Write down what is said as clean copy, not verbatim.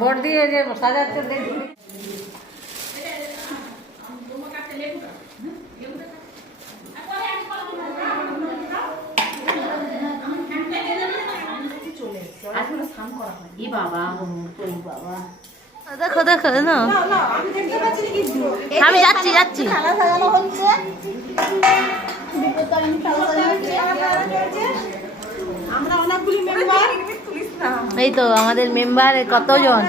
Vote দিয়ে যে সাজাচ্ছে দেখি। দেখো দেখো না, আমি যাচ্ছি যাচ্ছি। এই তো আমাদের মেম্বার কতজন,